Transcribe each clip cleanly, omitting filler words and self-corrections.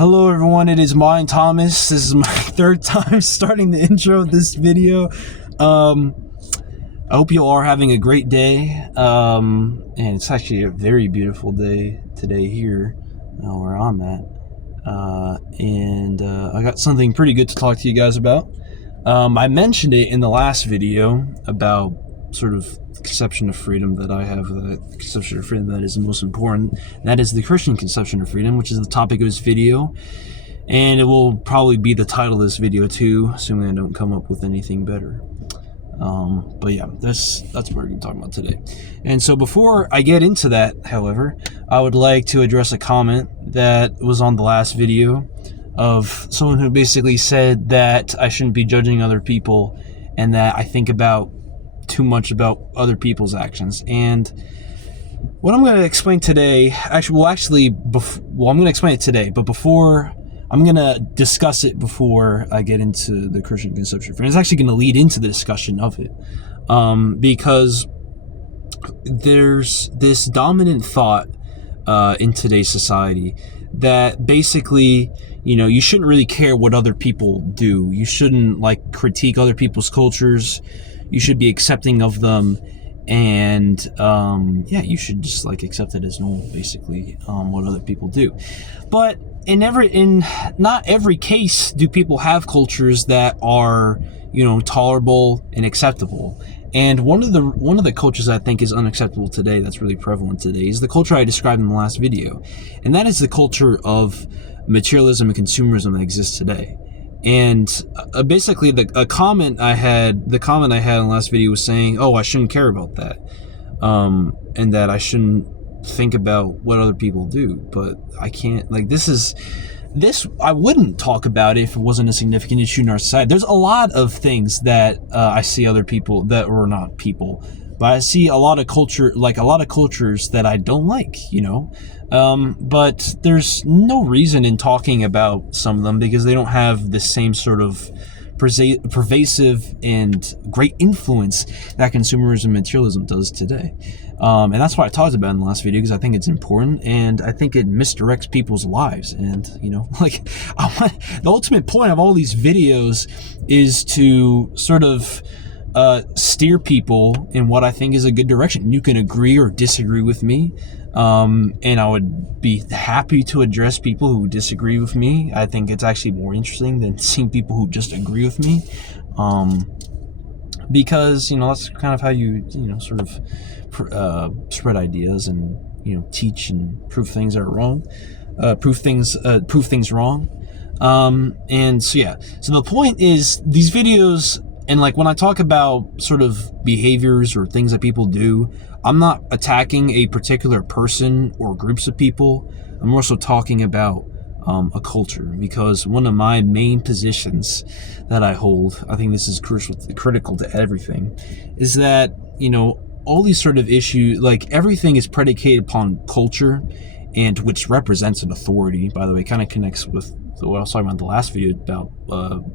Hello everyone, it is mine, Thomas. This is my third time starting the intro of this video. I hope you all are having a great day. And it's actually a very beautiful day today here where I'm at. I got something pretty good to talk to you guys about. I mentioned it in the last video about sort of the conception of freedom that I have, the conception of freedom that is the most important. That is the Christian conception of freedom, which is the topic of this video. And it will probably be the title of this video too, assuming I don't come up with anything better. But yeah, that's what we're going to talk about today. And so before I get into that, however, I would like to address a comment that was on the last video of someone who basically said that I shouldn't be judging other people and that I think about too much about other people's actions. And what I'm going to explain today, I'm going to explain it today, but before I'm going to discuss it before I get into the Christian conception of freedom. It's actually going to lead into the discussion of it, because there's this dominant thought in today's society that basically, you shouldn't really care what other people do. You shouldn't critique other people's cultures. You should be accepting of them, and you should just accept it as normal, basically, what other people do. But in not every case do people have cultures that are tolerable and acceptable. And one of the cultures I think is unacceptable today, that's really prevalent today, is the culture I described in the last video, and that is the culture of materialism and consumerism that exists today. And basically, the comment I had in the last video was saying, "Oh, I shouldn't care about that, and that I shouldn't think about what other people do." But I can't. I wouldn't talk about it if it wasn't a significant issue in our society. There's a lot of things that I see other people that are not people, but I see a lot of cultures that I don't like, but there's no reason in talking about some of them because they don't have the same sort of pervasive and great influence that consumerism and materialism does today. And that's what I talked about in the last video because I think it's important and I think it misdirects people's lives. And, the ultimate point of all these videos is to sort of steer people in what I think is a good direction. You can agree or disagree with me, and I would be happy to address people who disagree with me. I think it's actually more interesting than seeing people who just agree with me, because that's kind of how you sort of spread ideas and teach and prove things are wrong, prove things wrong. And so the point is these videos. And when I talk about sort of behaviors or things that people do, I'm not attacking a particular person or groups of people. I'm also talking about a culture, because one of my main positions that I hold, I think this is critical to everything, is that, all these sort of issues, everything is predicated upon culture, and which represents an authority, by the way, kind of connects with what I was talking about in the last video about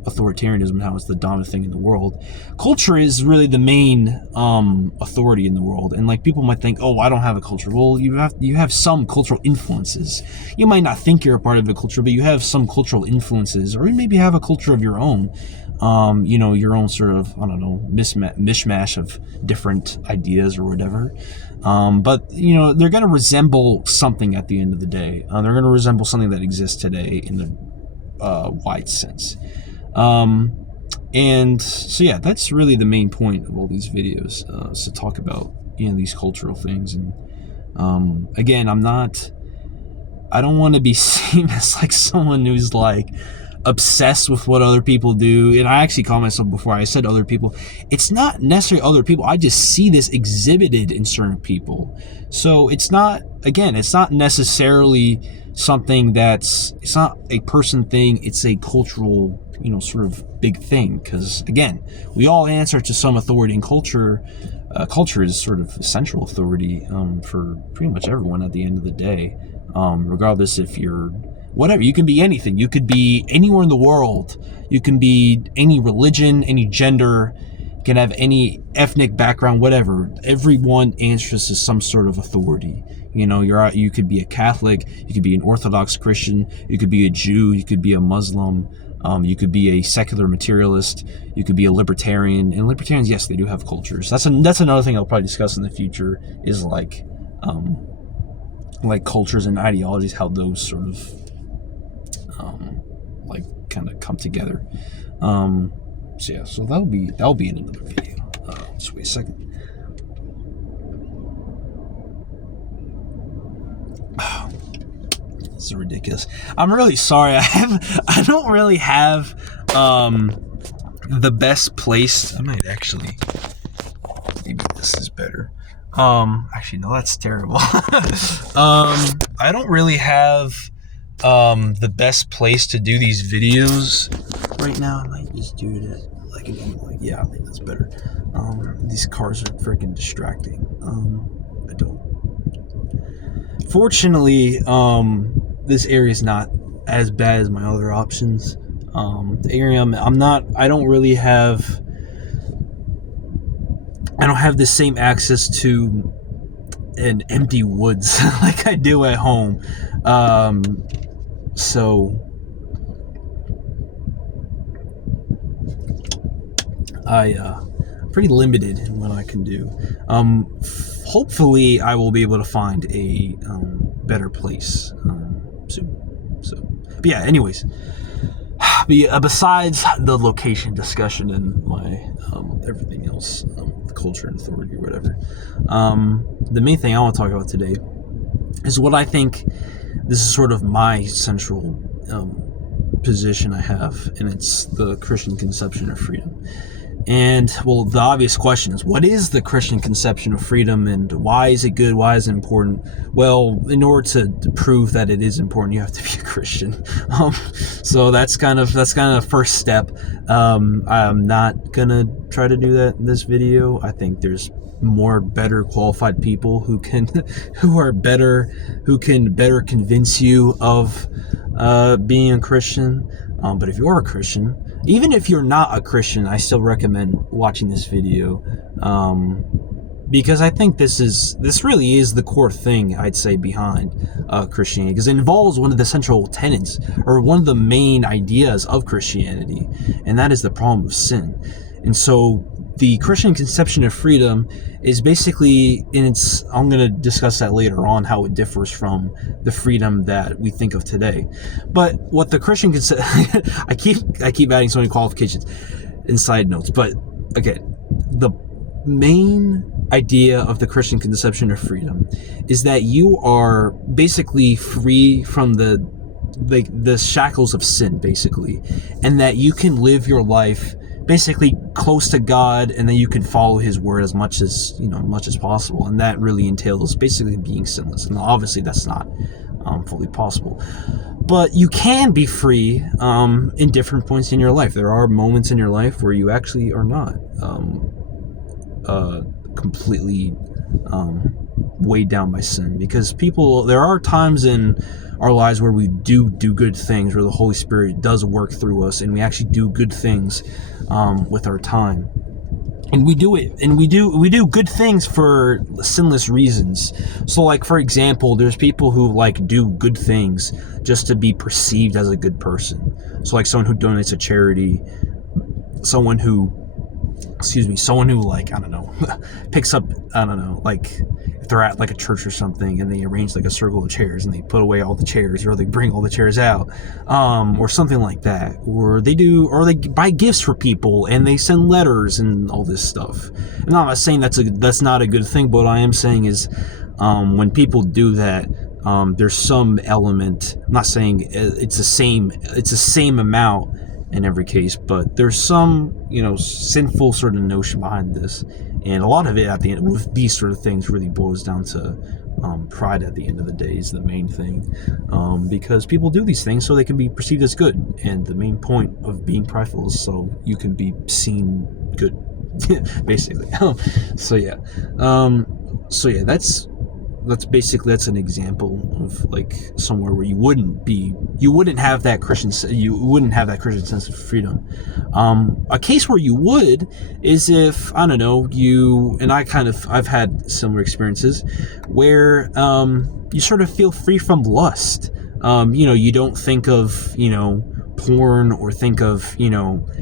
authoritarianism and how it's the dominant thing in the world. Culture is really the main authority in the world, and people might think, "Oh, I don't have a culture." Well, you have some cultural influences. You might not think you're a part of a culture, but you have some cultural influences, or you maybe have a culture of your own. Your own sort of, I don't know, mishmash of different ideas or whatever. But they're going to resemble something at the end of the day. They're going to resemble something that exists today in the wide sense. And so that's really the main point of all these videos, is to talk about these cultural things. And again, I don't want to be seen as someone who's obsessed with what other people do. And I actually called myself before, I said other people. It's not necessarily other people. I just see this exhibited in certain people. So it's not necessarily something it's not a person thing. It's a cultural, sort of big thing. Because again, we all answer to some authority in culture. Culture is sort of central authority for pretty much everyone at the end of the day, regardless if you're whatever. You can be anything. You could be anywhere in the world. You can be any religion, any gender. You can have any ethnic background, whatever. Everyone answers to some sort of authority. You could be a Catholic, you could be an Orthodox Christian, you could be a Jew, you could be a Muslim, you could be a secular materialist, you could be a libertarian. And libertarians, yes, they do have cultures. That's another thing I'll probably discuss in the future, is like cultures and ideologies, how those sort of kind of come together. So that'll be in another video. Just wait a second. This is ridiculous. I'm really sorry. I don't really have the best place. I might actually, maybe this is better. Actually no, that's terrible. I don't really have the best place to do these videos right now. I might just do it yeah, I think that's better. These cars are freaking distracting. Fortunately, this area is not as bad as my other options. The area I don't have the same access to an empty woods like I do at home. So pretty limited in what I can do. Hopefully I will be able to find a better place soon. So, but yeah, anyways, besides the location discussion and my everything else, the culture and authority or whatever, the main thing I want to talk about today is what I think. This is sort of my central position I have, and it's the Christian conception of freedom. And, well, the obvious question is, what is the Christian conception of freedom, and why is it good? Why is it important? Well, in order to prove that it is important, you have to be a Christian. So that's kind of the first step. I'm not gonna try to do that in this video. I think there's better qualified people who can better convince you of being a Christian. But if you're a Christian, even if you're not a Christian, I still recommend watching this video, because I think this really is the core thing, I'd say, behind Christianity, because it involves one of the central tenets, or one of the main ideas of Christianity, and that is the problem of sin. And so the Christian conception of freedom is basically, I'm going to discuss that later on, how it differs from the freedom that we think of today. But what the Christian I keep adding so many qualifications and side notes, but again, the main idea of the Christian conception of freedom is that you are basically free from the shackles of sin, basically, and that you can live your life basically close to God, and then you can follow His word as much as possible, and that really entails basically being sinless. And obviously that's not fully possible, but you can be free in different points in your life. There are moments in your life where you actually are not completely weighed down by sin, because there are times in our lives where we do good things, where the Holy Spirit does work through us, and we actually do good things with our time, and we do good things for sinless reasons. So, like, for example, there's people who do good things just to be perceived as a good person. So, like, someone who donates to charity, someone who I don't know, picks up, I don't know, like, if they're at like a church or something and they arrange like a circle of chairs and they put away all the chairs, or they bring all the chairs out, or something like that, or they buy gifts for people and they send letters and all this stuff. And I'm not saying that's not a good thing, but what I am saying is, when people do that, there's some element. I'm not saying it's the same amount in every case, but there's some, sinful sort of notion behind this, and a lot of it at the end with these sort of things really boils down to pride. At the end of the day is the main thing, because people do these things so they can be perceived as good, and the main point of being prideful is so you can be seen good, basically. So yeah, that's that's an example of like somewhere where you wouldn't have that Christian sense of freedom. A case where you would is if, I don't know, I've had similar experiences where you sort of feel free from lust. You don't think of, porn, or think of,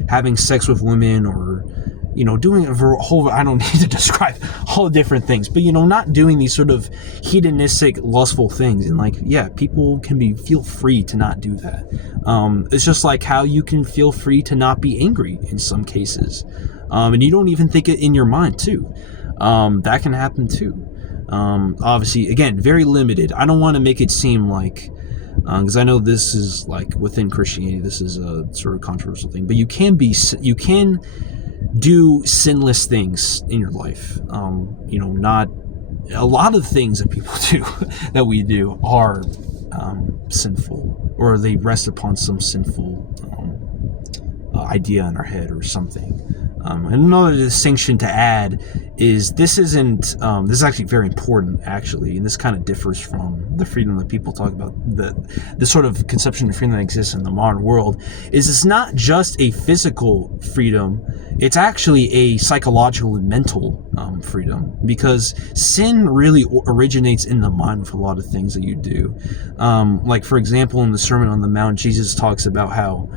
having sex with women, or, doing a whole, I don't need to describe all different things, but, not doing these sort of hedonistic, lustful things. And like, yeah, people can feel free to not do that. It's just like how you can feel free to not be angry in some cases. And you don't even think it in your mind too. That can happen too. Obviously, again, very limited. I don't want to make it seem like, because I know this is like within Christianity, this is a sort of controversial thing, but you can do sinless things in your life. Not a lot of things that people do that we do are sinful, or they rest upon some sinful idea in our head or something. And another distinction to add is this is actually very important, actually, and this kind of differs from the freedom that people talk about, the sort of conception of freedom that exists in the modern world, is it's not just a physical freedom, it's actually a psychological and mental freedom, because sin really originates in the mind with a lot of things that you do. Like, for example, in the Sermon on the Mount, Jesus talks about how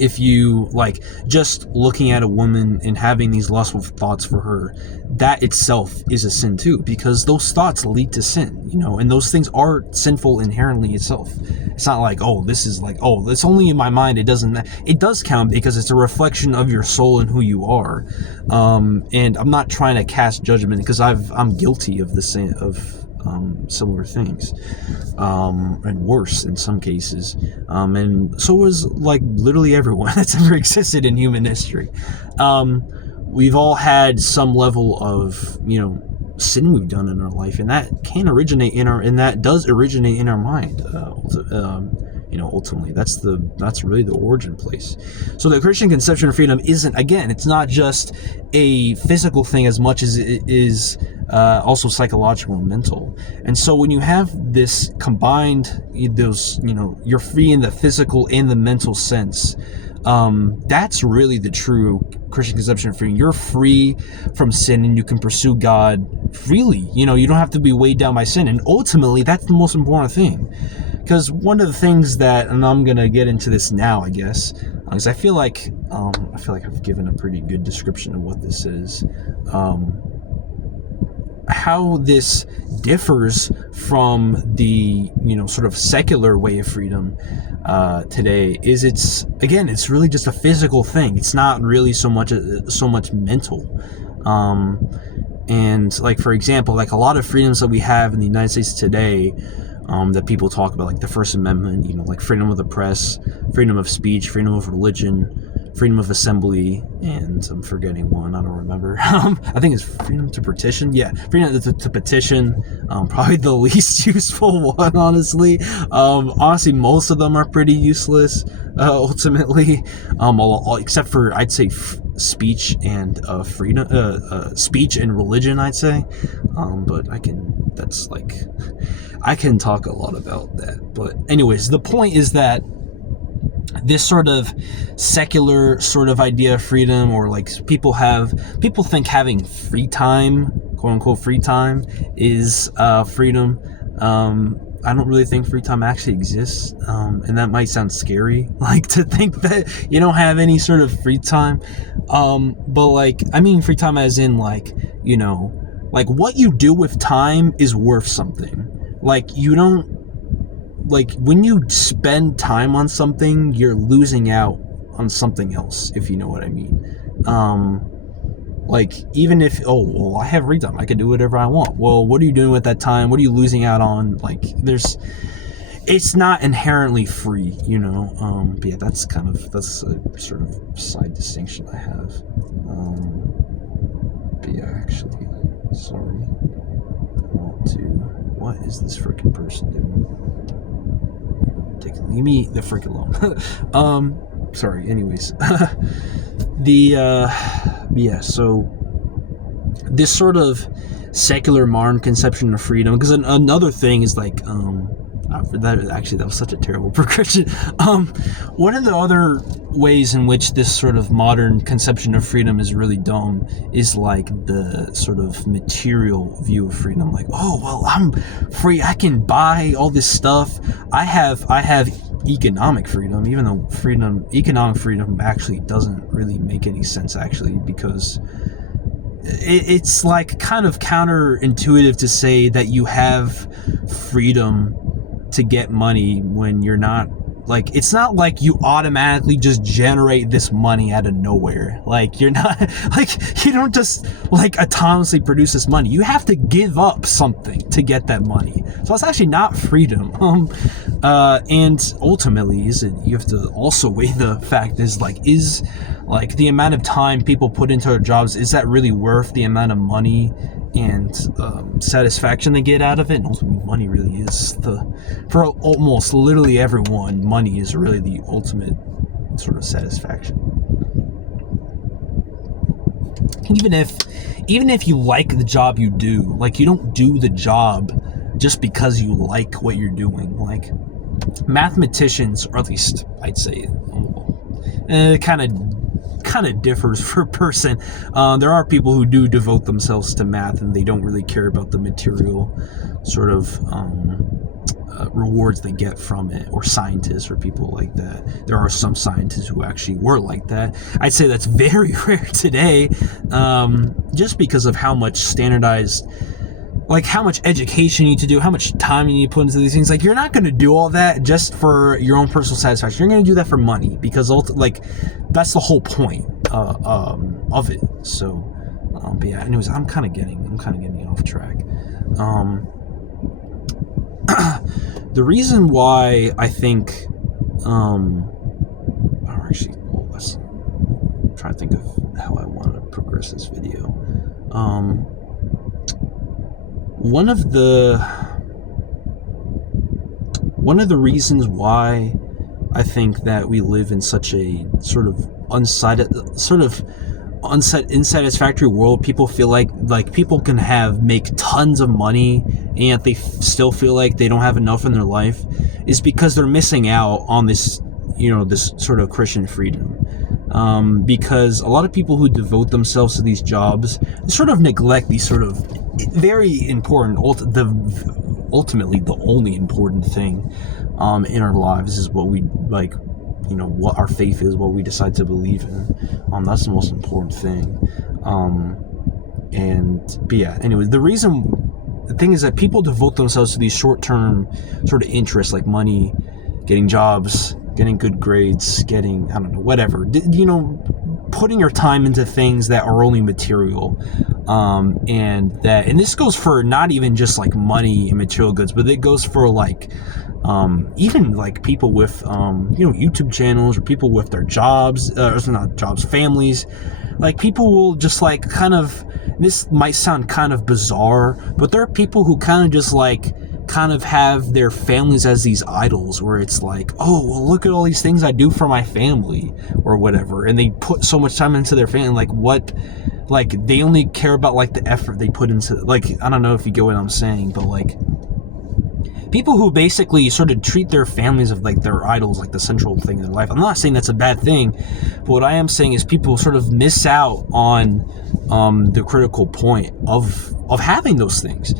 if you, like, just looking at a woman and having these lustful thoughts for her, that itself is a sin too, because those thoughts lead to sin, and those things are sinful inherently itself. It's not like, this is like, it's only in my mind. It does count, because it's a reflection of your soul and who you are. And I'm not trying to cast judgment, because I'm guilty of the sin of similar things, and worse in some cases, and so was like literally everyone that's ever existed in human history. We've all had some level of sin we've done in our life, and that does originate in our mind. Ultimately, that's really the origin place. So the Christian conception of freedom it's not just a physical thing as much as it is also psychological and mental. And so when you have this combined, you're free in the physical and the mental sense. That's really the true Christian conception of freedom. You're free from sin, and you can pursue God freely. You don't have to be weighed down by sin, and ultimately that's the most important thing. Because one of the things that, and I'm gonna get into this now, I guess, because I feel like I've given a pretty good description of what this is. How this differs from the sort of secular way of freedom today is it's really just a physical thing. It's not really so much mental. And like, for example, like a lot of freedoms that we have in the United States today, that people talk about, like the First Amendment, like freedom of the press, freedom of speech, freedom of religion, freedom of assembly, and I'm forgetting one, I don't remember. I think it's freedom to petition. Yeah, freedom to petition, probably the least useful one, honestly. Honestly, most of them are pretty useless, ultimately, except for, I'd say, speech and freedom, speech and religion, I'd say. But I can talk a lot about that. But anyways, the point is that this sort of secular sort of idea of freedom, or like people think having free time, quote unquote free time, is freedom. I don't really think free time actually exists, and that might sound scary, like to think that you don't have any sort of free time, but like, I mean free time as in like, like what you do with time is worth something. Like, you don't, like, when you spend time on something, you're losing out on something else, if you know what I mean. Like, even if, I have free time, I can do whatever I want. Well, what are you doing with that time? What are you losing out on? Like, it's not inherently free, but yeah, that's a sort of side distinction I have. But yeah, actually, sorry. What is this freaking person doing? Leave me the freak alone. Sorry, anyways. So this sort of secular modern conception of freedom, because another thing is like that was such a terrible progression. One of the other ways in which this sort of modern conception of freedom is really dumb is like the sort of material view of freedom. Like, oh well, I'm free, I can buy all this stuff. I have economic freedom, even though economic freedom actually doesn't really make any sense actually, because it's like kind of counterintuitive to say that you have freedom to get money when you're not, like, it's not like you automatically just generate this money out of nowhere. Like, you're not, like, you don't just, like, autonomously produce this money. You have to give up something to get that money. So it's actually not freedom. And ultimately, you have to also weigh the fact is the amount of time people put into their jobs, is that really worth the amount of money and satisfaction they get out of it? And ultimately, money really is for almost literally everyone, money is really the ultimate sort of satisfaction. Even if you like the job you do, like, you don't do the job just because you like what you're doing. Like, mathematicians, or at least I'd say, it kind of differs per person. There are people who do devote themselves to math and they don't really care about the material sort of rewards they get from it, or scientists or people like that. There are some scientists who actually were like that. I'd say that's very rare today, just because of how much standardized, like, how much education you need to do, how much time you need to put into these things. Like, you're not going to do all that just for your own personal satisfaction. You're going to do that for money, because like, that's the whole point of it. So, but yeah. Anyways, I'm kind of getting off track. The reason why I think, let's try to think of how I want to progress this video. One of the reasons why I think that we live in such a sort of unsatisfactory world, people feel like people can make tons of money and yet they still feel like they don't have enough in their life, is because they're missing out on this sort of Christian freedom. Because a lot of people who devote themselves to these jobs sort of neglect these sort of very important, ultimately the only important thing in our lives is what we like, what our faith is, what we decide to believe in. That's the most important thing. But yeah, anyways, the thing is that people devote themselves to these short-term sort of interests, like money, getting jobs, getting good grades, getting, I don't know, whatever, putting your time into things that are only material. And this goes for not even just like money and material goods, but it goes for like, even like people with, YouTube channels, or people with their jobs, not jobs, families. Like, people will just like this might sound kind of bizarre, but there are people who kind of have their families as these idols, where it's like, oh, well, look at all these things I do for my family or whatever, and they put so much time into their family. Like, what, like, they only care about like the effort they put into, like, I don't know if you get what I'm saying, but like, people who basically sort of treat their families of like their idols, like the central thing in their life. I'm not saying that's a bad thing, but what I am saying is people sort of miss out on the critical point of having those things.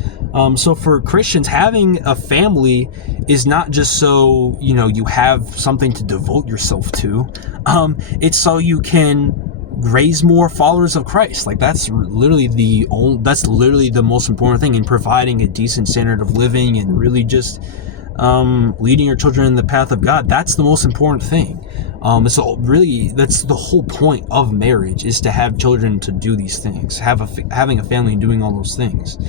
So for Christians, having a family is not just so you have something to devote yourself to. It's so you can raise more followers of Christ. Like, that's literally the most important thing in providing a decent standard of living and really just leading your children in the path of God. That's the most important thing. So really, that's the whole point of marriage, is to have children, to do these things, having a family and doing all those things.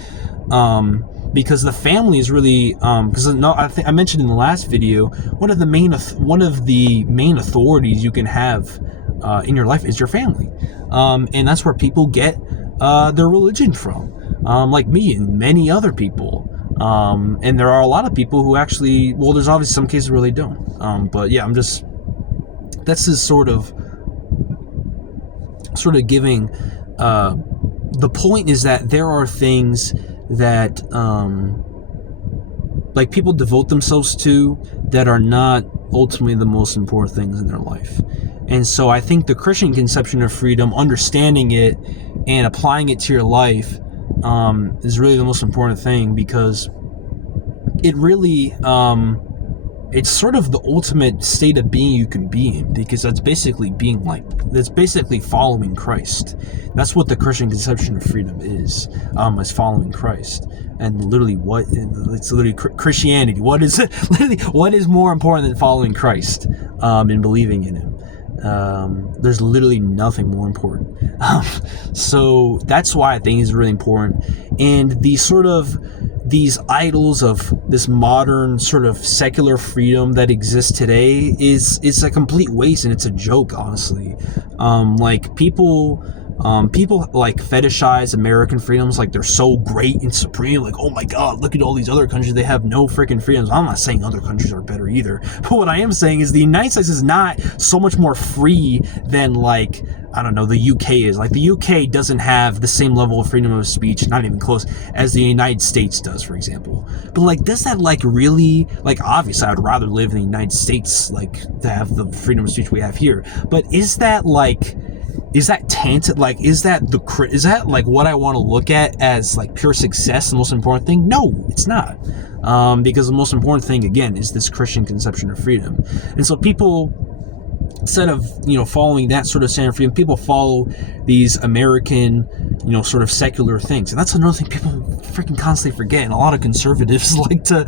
Because the family is really, I mentioned in the last video, one of the main authorities you can have in your life is your family, and that's where people get their religion from, like me and many other people. And there are a lot of people who actually, well, there's obviously some cases where they don't. But yeah, that's just sort of giving the point is that there are things that like people devote themselves to that are not ultimately the most important things in their life. And so I think the Christian conception of freedom, understanding it and applying it to your life, is really the most important thing, because it really it's sort of the ultimate state of being you can be in, because that's basically following Christ. That's what the Christian conception of freedom is following Christ. And literally it's literally Christianity. What is more important than following Christ and believing in him? There's literally nothing more important. So that's why I think it's really important. And these idols of this modern sort of secular freedom that exists today is a complete waste, and it's a joke, honestly. Like people like fetishize American freedoms like they're so great and supreme. Like, oh my God, look at all these other countries, they have no freaking freedoms. I'm not saying other countries are better either, but what I am saying is the United States is not so much more free than, like, I don't know, the UK is. Like, the UK doesn't have the same level of freedom of speech, not even close, as the United States does, for example. But, like, does that, like, really, like, obviously I'd rather live in the United States, like, to have the freedom of speech we have here. But is that, like, is that tainted? Like, is that like what I want to look at as like pure success, the most important thing? No, it's not. Because the most important thing, again, is this Christian conception of freedom. And so people, instead of, following that sort of standard freedom, people follow these American, sort of secular things. And that's another thing people freaking constantly forget, and a lot of conservatives like to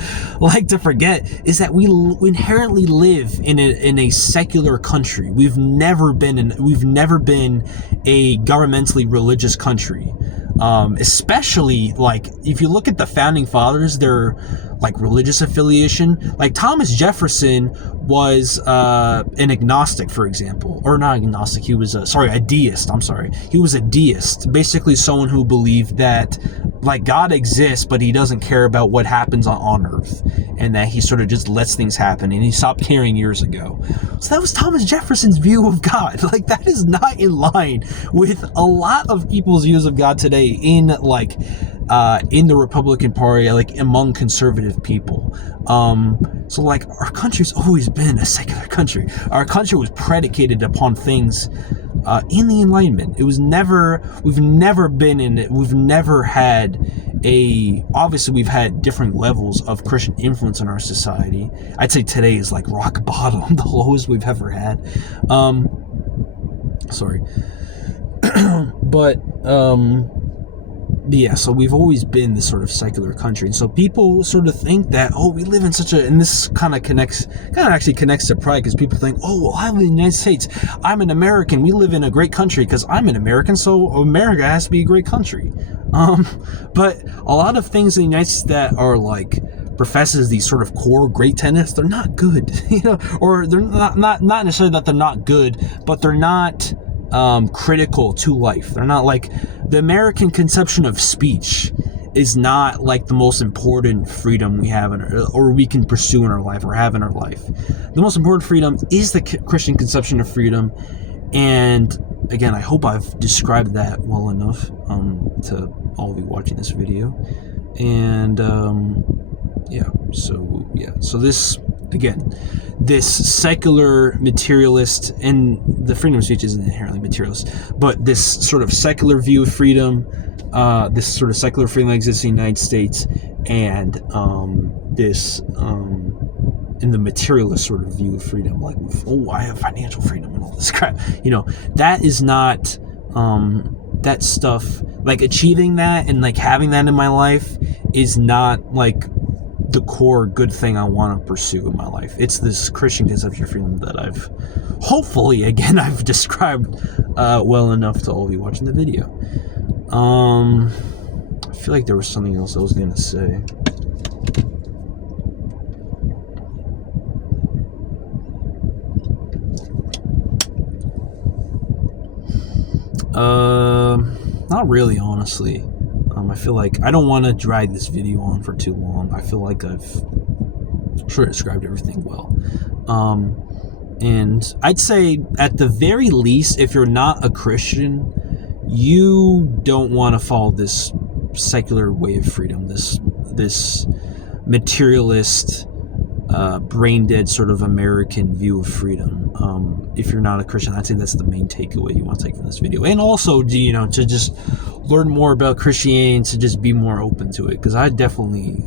forget, is that we inherently live in a secular country. We've never been a governmentally religious country. Especially, like, if you look at the founding fathers, their like religious affiliation, like Thomas Jefferson was an agnostic, for example, or not agnostic, he was a deist. He was a deist, basically someone who believed that, like, God exists, but he doesn't care about what happens on earth, and that he sort of just lets things happen, and he stopped caring years ago. So that was Thomas Jefferson's view of God. Like, that is not in line with a lot of people's views of God today in the Republican Party, like among conservative people. So, like, our country's always been a secular country. Our country was predicated upon things in the Enlightenment. We've never had obviously we've had different levels of Christian influence in our society. I'd say today is like rock bottom, the lowest we've ever had. Yeah, so we've always been this sort of secular country, and so people sort of think that, we live in and this kind of actually connects to pride, because people think, well, I live in the United States, I'm an American, we live in a great country because I'm an American, so America has to be a great country. But a lot of things in the United States that are like professes these sort of core great tenets, they're not good, or they're not necessarily that they're not good, but they're not critical to life. They're not like the American conception of speech is not like the most important freedom we have or we can pursue in our life or have in our life. The most important freedom is the Christian conception of freedom. And again, I hope I've described that well enough to all of you watching this video. And so this, again, this secular materialist, and the freedom of speech isn't inherently materialist, but this sort of secular view of freedom, this sort of secular freedom that exists in the United States, and this in the materialist sort of view of freedom, like, I have financial freedom and all this crap, that is not that stuff, like achieving that and like having that in my life is not like the core good thing I want to pursue in my life. It's this Christian conception of freedom that I've described well enough to all of you watching the video. I feel like there was something else I was going to say. Not really, honestly. I feel like I don't want to drag this video on for too long. I feel like I've sort of described everything well. And I'd say at the very least, if you're not a Christian, you don't want to follow this secular way of freedom, this materialist, brain dead sort of American view of freedom. If you're not a Christian, I'd say that's the main takeaway you want to take from this video. And also, to just learn more about Christianity and to just be more open to it. Because I definitely,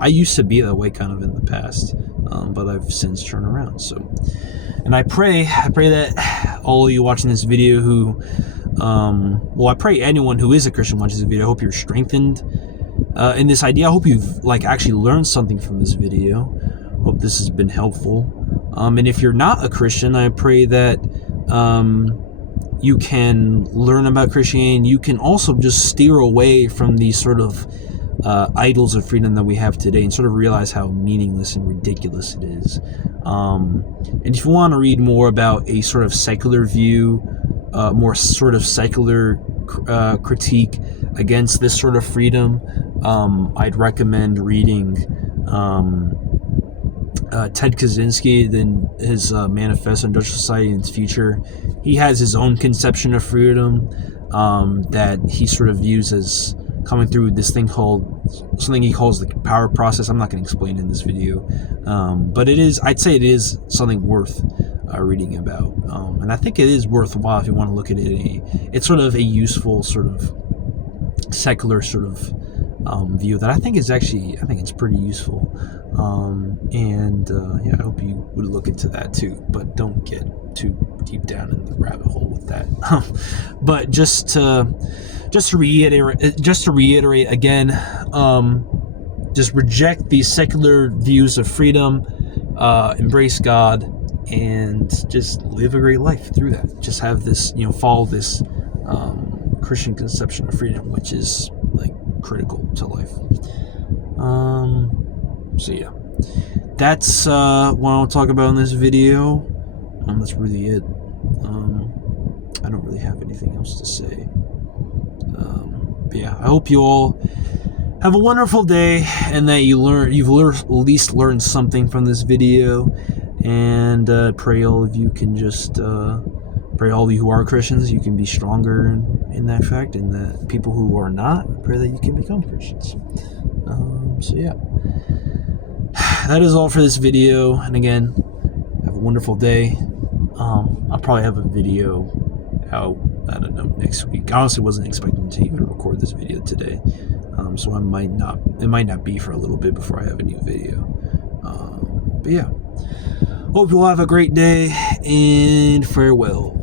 I used to be that way kind of in the past, but I've since turned around. So, and I pray that all of you watching this video who, I pray anyone who is a Christian watching this video, I hope you're strengthened in this idea. I hope you've actually learned something from this video. Hope this has been helpful. And if you're not a Christian, I pray that you can learn about Christianity, and you can also just steer away from these sort of idols of freedom that we have today, and sort of realize how meaningless and ridiculous it is. And if you want to read more about a sort of secular view, more sort of secular critique against this sort of freedom, I'd recommend reading Ted Kaczynski, then his Manifesto on Industrial Society and its Future. He has his own conception of freedom that he sort of views as coming through this thing something he calls the power process. I'm not going to explain it in this video, but I'd say it is something worth reading about, and I think it is worthwhile if you want to look at it. It's sort of a useful sort of secular sort of view that I think it's pretty useful. I hope you would look into that too, but don't get too deep down in the rabbit hole with that. But just to reiterate again, just reject these secular views of freedom, embrace God, and just live a great life through that. Just have this, follow this Christian conception of freedom, which is critical to life. So yeah, that's what I want to talk about in this video. That's really it. I don't really have anything else to say. But yeah, I hope you all have a wonderful day, and that at least learned something from this video. And pray all of you can just pray all of you who are Christians, you can be stronger in that fact, and that people who are not, pray that you can become Christians. So yeah, that is all for this video. And again, have a wonderful day. I'll probably have a video out, I don't know, next week. I honestly wasn't expecting to even record this video today, so it might not be for a little bit before I have a new video. But yeah, hope you all have a great day, and farewell.